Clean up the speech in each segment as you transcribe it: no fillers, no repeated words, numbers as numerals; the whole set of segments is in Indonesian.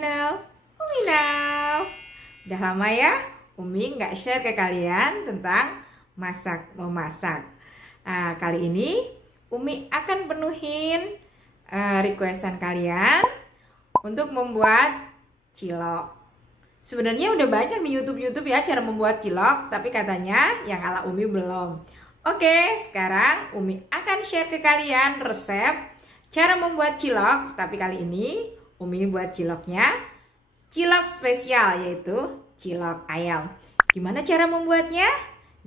channel Umi Now. Udah lama ya Umi nggak share ke kalian tentang memasak. Nah, kali ini Umi akan penuhin requestan kalian untuk membuat cilok. Sebenarnya udah banyak di YouTube ya cara membuat cilok, tapi katanya yang ala Umi belum. Oke, sekarang Umi akan share ke kalian resep cara membuat cilok, tapi kali ini Umi buat ciloknya cilok spesial, yaitu cilok ayam. Gimana cara membuatnya?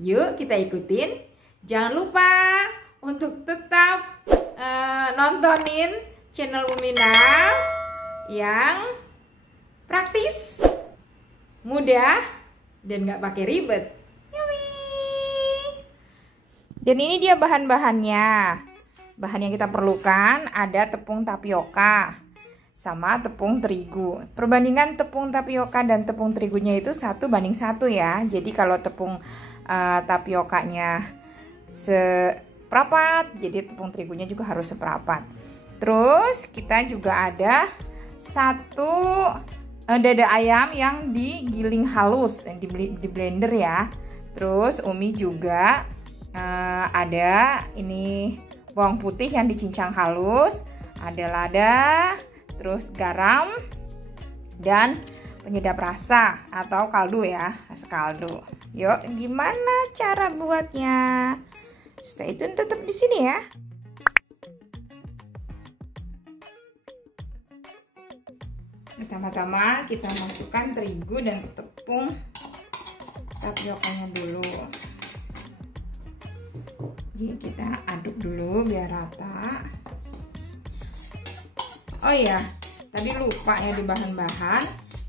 Yuk kita ikutin. Jangan lupa untuk tetap nontonin channel Umi Now yang praktis, mudah, dan gak pakai ribet. Dan ini dia bahan-bahannya. Bahan yang kita perlukan ada tepung tapioka sama tepung terigu. Perbandingan tepung tapioka dan tepung terigunya itu 1:1 ya. Jadi kalau tepung tapiokanya seperempat, jadi tepung terigunya juga harus seperempat. Terus kita juga ada 1 dada ayam yang digiling halus, yang di blender ya. Terus Umi juga ada ini bawang putih yang dicincang halus, ada lada, terus garam dan penyedap rasa atau kaldu ya, rasa kaldu. Yuk, gimana cara buatnya? Stay tune tetap di sini ya. Pertama-tama kita masukkan terigu dan tepung tapiokanya dulu. Jadi kita aduk dulu biar rata. Oh iya, tadi lupa ya di bahan-bahan,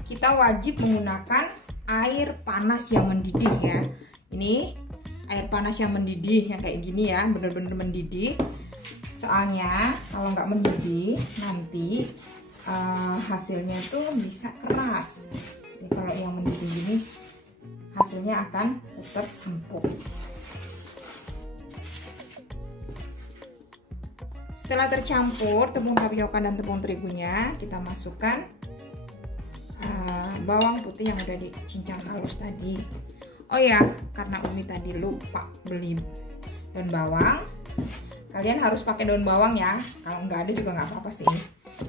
kita wajib menggunakan air panas yang mendidih ya. Ini air panas yang mendidih yang kayak gini ya, bener-bener mendidih. Soalnya kalau nggak mendidih nanti hasilnya tuh bisa keras. Jadi kalau yang mendidih gini hasilnya akan tetap empuk. Setelah tercampur tepung tapioka dan tepung terigunya, kita masukkan bawang putih yang udah dicincang halus tadi. Oh ya, karena Umi tadi lupa beli daun bawang, kalian harus pakai daun bawang ya. Kalau nggak ada juga nggak apa-apa sih,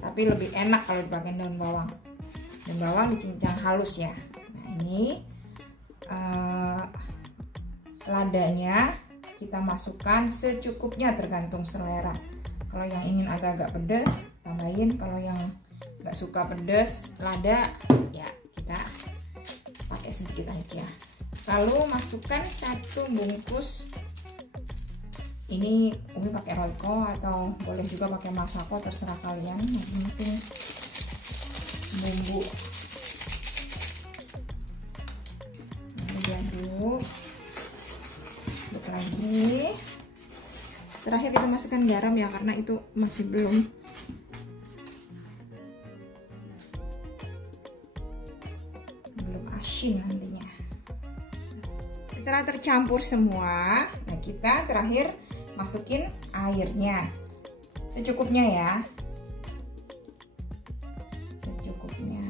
tapi lebih enak kalau dipakai daun bawang. Daun bawang dicincang halus ya. Nah ini ladanya kita masukkan secukupnya, tergantung selera. Kalau yang ingin agak-agak pedas, tambahin. Kalau yang nggak suka pedas lada, ya kita pakai sedikit aja. Lalu masukkan 1 bungkus. Ini Umi pakai Royco atau boleh juga pakai Masako, terserah kalian. Yang penting bumbu. Ini diaduk. Aduk lagi. Terakhir kita masukkan garam ya, karena itu masih belum asin nantinya. Setelah tercampur semua, nah kita terakhir masukin airnya secukupnya ya, secukupnya.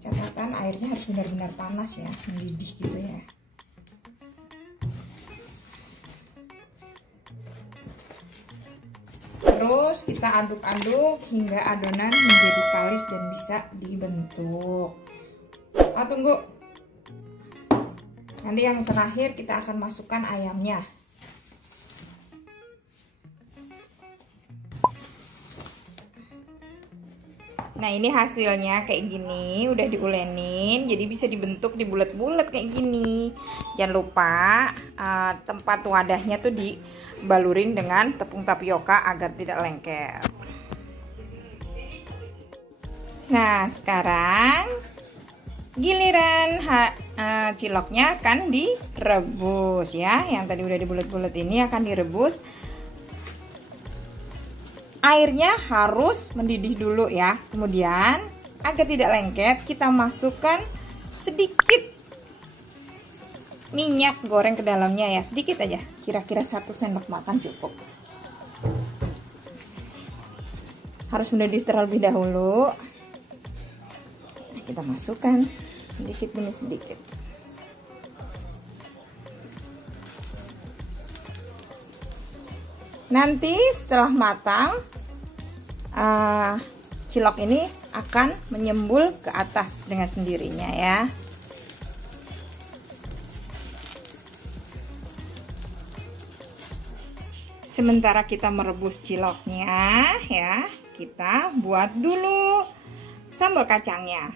Catatan airnya harus benar-benar panas ya, mendidih gitu ya. Terus kita aduk-aduk hingga adonan menjadi kalis dan bisa dibentuk. Oh, tunggu. Nanti yang terakhir kita akan masukkan ayamnya. Nah ini hasilnya kayak gini, udah diulenin, jadi bisa dibentuk di bulat-bulat kayak gini. Jangan lupa tempat wadahnya tuh dibalurin dengan tepung tapioka agar tidak lengket. Nah sekarang giliran ciloknya akan direbus ya. Yang tadi udah dibulat-bulat ini akan direbus. Airnya harus mendidih dulu ya. Kemudian agar tidak lengket, kita masukkan sedikit minyak goreng ke dalamnya ya, sedikit aja, kira-kira 1 sendok makan cukup. harus mendidih terlebih dahulu. Nah, kita masukkan sedikit demi sedikit. Nanti setelah matang, cilok ini akan menyembul ke atas dengan sendirinya ya. Sementara kita merebus ciloknya ya, kita buat dulu sambal kacangnya.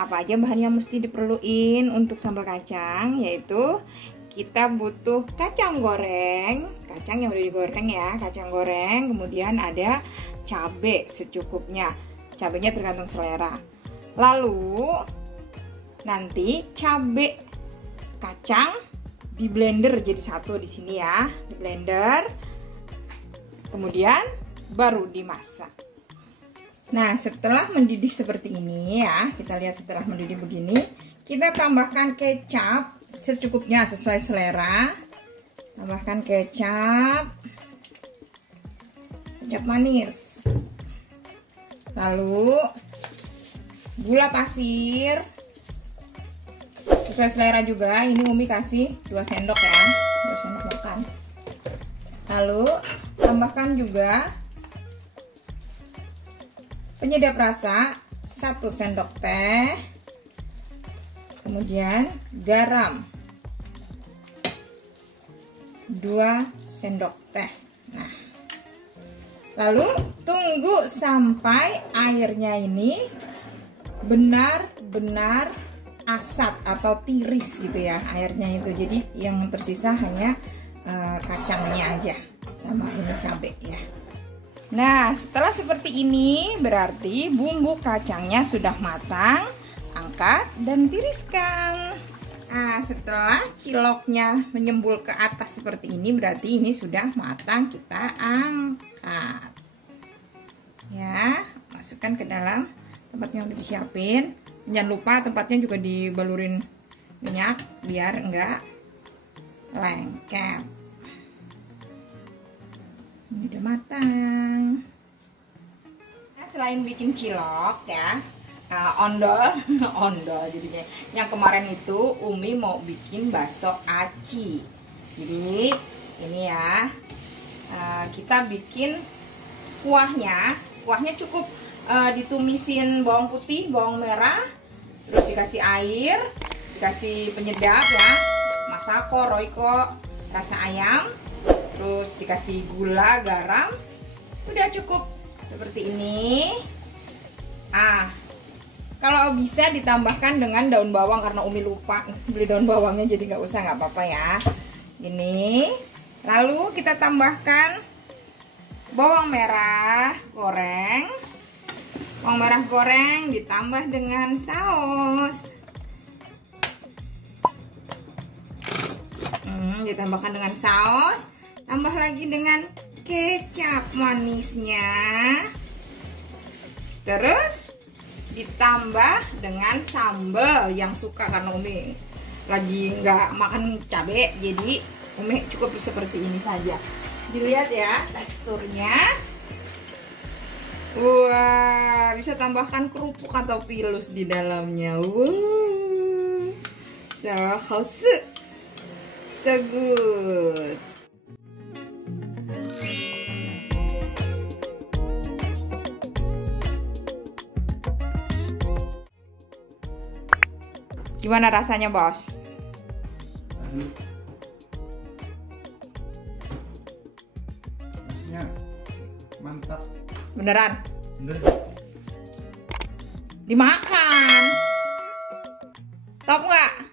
Apa aja bahan yang mesti diperluin untuk sambal kacang, yaitu kita butuh kacang goreng, kacang yang udah digoreng ya, kacang goreng, kemudian ada cabai secukupnya. Cabenya tergantung selera. Lalu nanti cabai kacang di blender jadi satu di sini ya, di blender. Kemudian baru dimasak. Nah, setelah mendidih seperti ini ya, kita lihat setelah mendidih begini, kita tambahkan kecap secukupnya sesuai selera. Tambahkan kecap manis. Lalu gula pasir sesuai selera juga. Ini Umi kasih 2 sendok ya, 2 sendok makan. Lalu tambahkan juga penyedap rasa 1 sendok teh. Kemudian garam 2 sendok teh. Nah, lalu tunggu sampai airnya ini benar-benar asat atau tiris gitu ya airnya itu. Jadi yang tersisa hanya kacangnya aja sama ini cabai ya. Nah, setelah seperti ini berarti bumbu kacangnya sudah matang. Angkat dan tiriskan. Nah, setelah ciloknya menyembul ke atas seperti ini berarti ini sudah matang, kita angkat. Ya, masukkan ke dalam tempat yang udah disiapin. Jangan lupa tempatnya juga dibalurin minyak biar enggak lengket. Ini udah matang. Nah, selain bikin cilok ya, ondol jadinya. Yang kemarin itu Umi mau bikin bakso aci. Jadi ini ya, kita bikin kuahnya cukup ditumisin bawang putih, bawang merah, terus dikasih air, dikasih penyedap ya, masako, royco, rasa ayam, terus dikasih gula, garam, udah cukup seperti ini. Kalau bisa ditambahkan dengan daun bawang karena Umi lupa beli daun bawangnya, jadi nggak usah, nggak apa-apa ya. Ini lalu kita tambahkan bawang merah goreng. Bawang merah goreng ditambah dengan saus. Ditambahkan dengan saus, tambah lagi dengan kecap manisnya. Terus ditambah dengan sambal yang suka, karena Umi lagi nggak makan cabai, jadi Umi cukup seperti ini saja. Dilihat ya teksturnya. Wah, bisa tambahkan kerupuk atau pilus di dalamnya. So good. Gimana rasanya, Bos? Rasanya mantap. Beneran? Bener. Dimakan. Top nggak?